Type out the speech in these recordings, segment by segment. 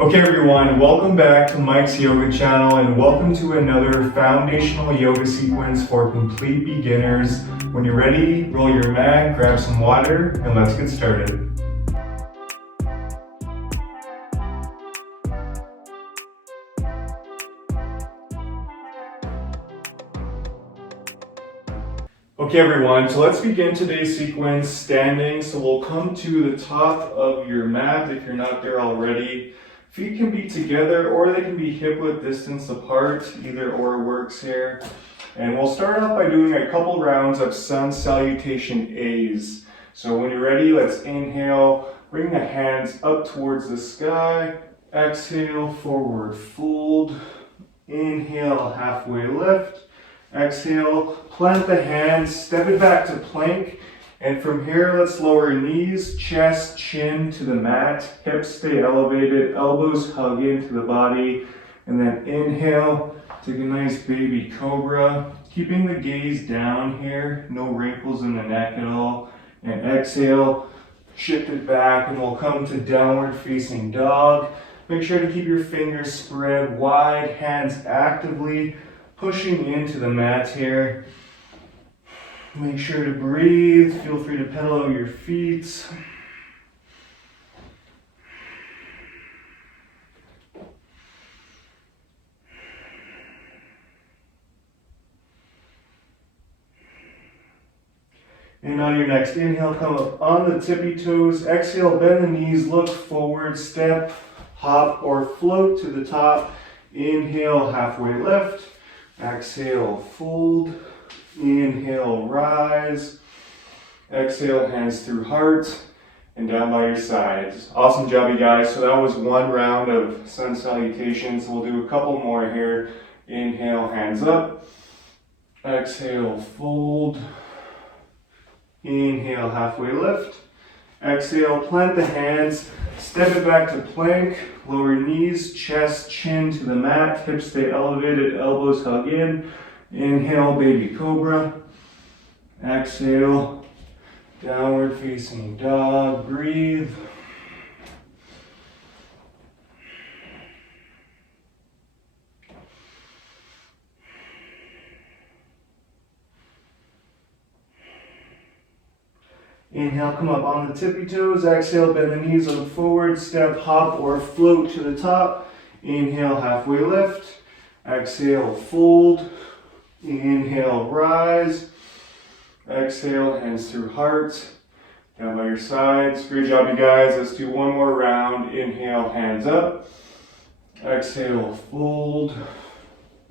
Okay everyone, welcome back to Mike's Yoga channel and welcome to another foundational yoga sequence for complete beginners. When you're ready, roll your mat, grab some water, and let's get started. Okay everyone, so let's begin today's sequence standing. So we'll come to the top of your mat if you're not there already. Feet can be together or they can be hip-width distance apart, either or works here. And we'll start off by doing a couple rounds of sun salutation A's. So when you're ready, let's inhale, bring the hands up towards the sky. Exhale, forward fold. Inhale, halfway lift. Exhale, plant the hands, step it back to plank. And from here, let's lower knees, chest, chin to the mat. Hips stay elevated, elbows hug into the body. And then inhale, take a nice baby cobra. Keeping the gaze down here, no wrinkles in the neck at all. And exhale, shift it back, and we'll come to downward facing dog. Make sure to keep your fingers spread wide, hands actively pushing into the mat here. Make sure to breathe. Feel free to pedal out your feet. And on your next inhale, come up on the tippy toes. Exhale, bend the knees, look forward, step, hop, or float to the top. Inhale, halfway lift. Exhale, fold. Inhale, rise. Exhale, hands through heart and down by your sides. Awesome job, you guys. So that was one round of sun salutations. We'll do a couple more here. Inhale, hands up. Exhale, fold. Inhale, halfway lift. Exhale, plant the hands, step it back to plank, lower knees, chest, chin to the mat, hips stay elevated, elbows hug in. Inhale, baby cobra. Exhale, downward facing dog, breathe. Inhale, come up on the tippy toes. Exhale, bend the knees, look forward, step, hop, or float to the top. Inhale, halfway lift. Exhale, fold. Inhale, rise. Exhale, hands through heart. Down by your sides. Great job, you guys. Let's do one more round. Inhale, hands up. Exhale, fold.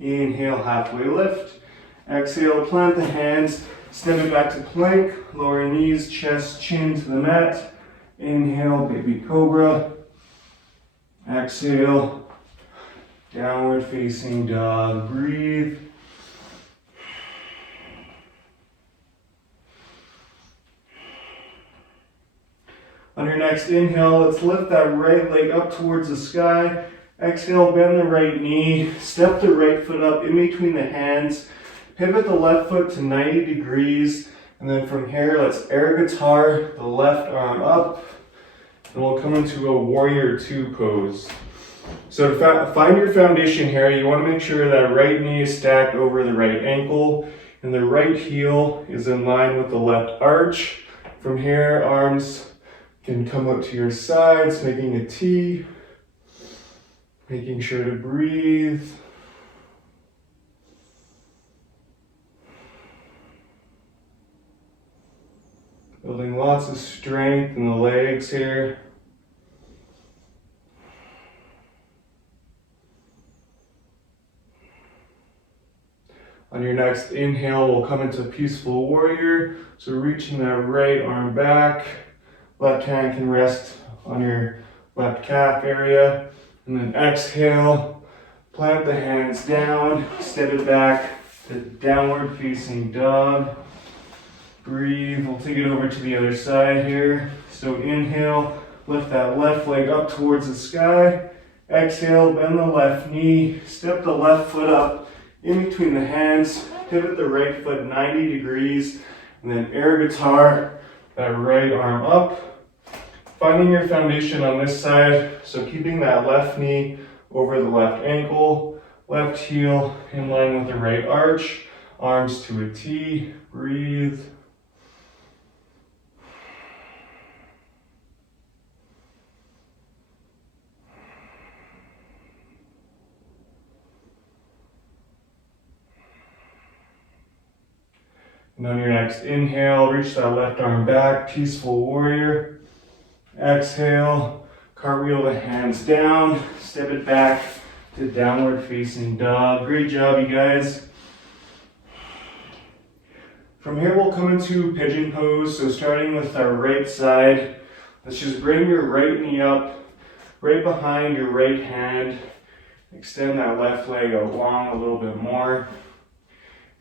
Inhale, halfway lift. Exhale, plant the hands. Step it back to plank, lower knees, chest, chin to the mat. Inhale, baby cobra. Exhale, downward facing dog, breathe. On your next inhale, let's lift that right leg up towards the sky. Exhale, bend the right knee, step the right foot up in between the hands. Pivot the left foot to 90 degrees, and then from here, let's air guitar the left arm up, and we'll come into a warrior two pose. So to find your foundation here, you want to make sure that right knee is stacked over the right ankle, and the right heel is in line with the left arch. From here, arms can come up to your sides, making a T, making sure to breathe. Building lots of strength in the legs here. On your next inhale, we'll come into peaceful warrior. So reaching that right arm back. Left hand can rest on your left calf area. And then exhale, plant the hands down, step it back to downward facing dog. Breathe, we'll take it over to the other side here. So inhale, lift that left leg up towards the sky. Exhale, bend the left knee, step the left foot up in between the hands, pivot the right foot 90 degrees, and then air guitar that right arm up. Finding your foundation on this side, so keeping that left knee over the left ankle, left heel in line with the right arch, arms to a T, breathe. And on your next inhale, reach that left arm back, peaceful warrior. Exhale, cartwheel the hands down, step it back to downward facing dog. Great job, you guys. From here, we'll come into pigeon pose. So starting with our right side, let's just bring your right knee up, right behind your right hand. Extend that left leg out long a little bit more.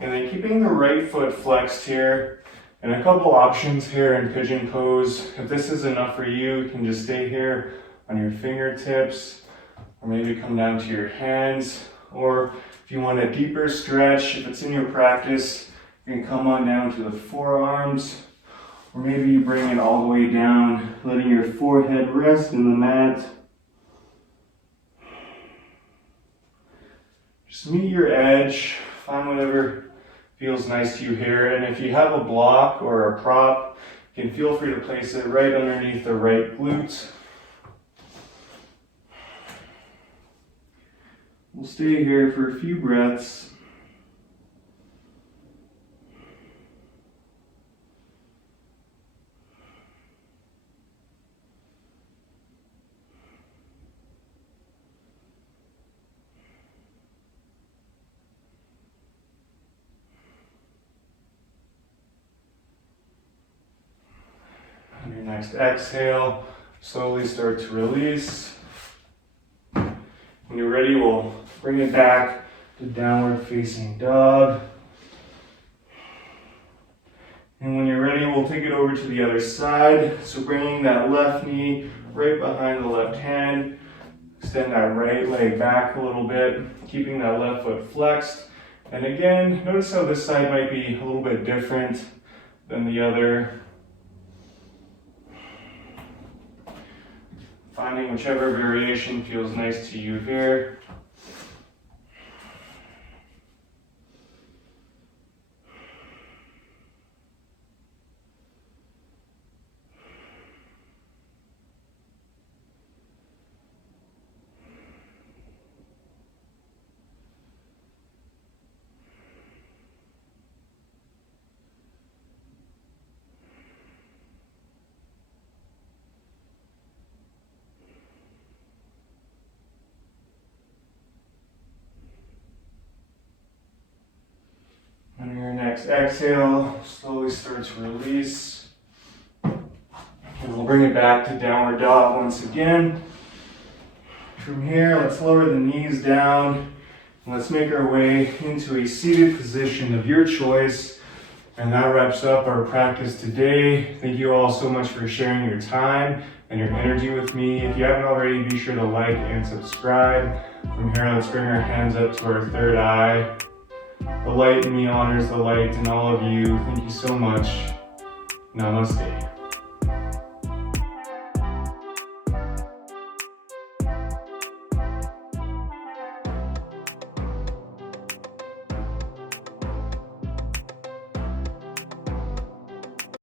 And then keeping the right foot flexed here. And a couple options here in pigeon pose. If this is enough for you, you can just stay here on your fingertips, or maybe come down to your hands. Or if you want a deeper stretch, if it's in your practice, you can come on down to the forearms. Or maybe you bring it all the way down, letting your forehead rest in the mat. Just meet your edge, find whatever feels nice to you here. And if you have a block or a prop, you can feel free to place it right underneath the right glute. We'll stay here for a few breaths. On your next exhale, slowly start to release. When you're ready, we'll bring it back to downward facing dog. And when you're ready, we'll take it over to the other side. So bringing that left knee right behind the left hand. Extend that right leg back a little bit, keeping that left foot flexed. And again, notice how this side might be a little bit different than the other. Finding whichever variation feels nice to you here. On your next exhale, slowly start to release. And we'll bring it back to downward dog once again. From here, let's lower the knees down. And let's make our way into a seated position of your choice. And that wraps up our practice today. Thank you all so much for sharing your time and your energy with me. If you haven't already, be sure to like and subscribe. From here, let's bring our hands up to our third eye. The light in me honors the light in all of you. Thank you so much. Namaste.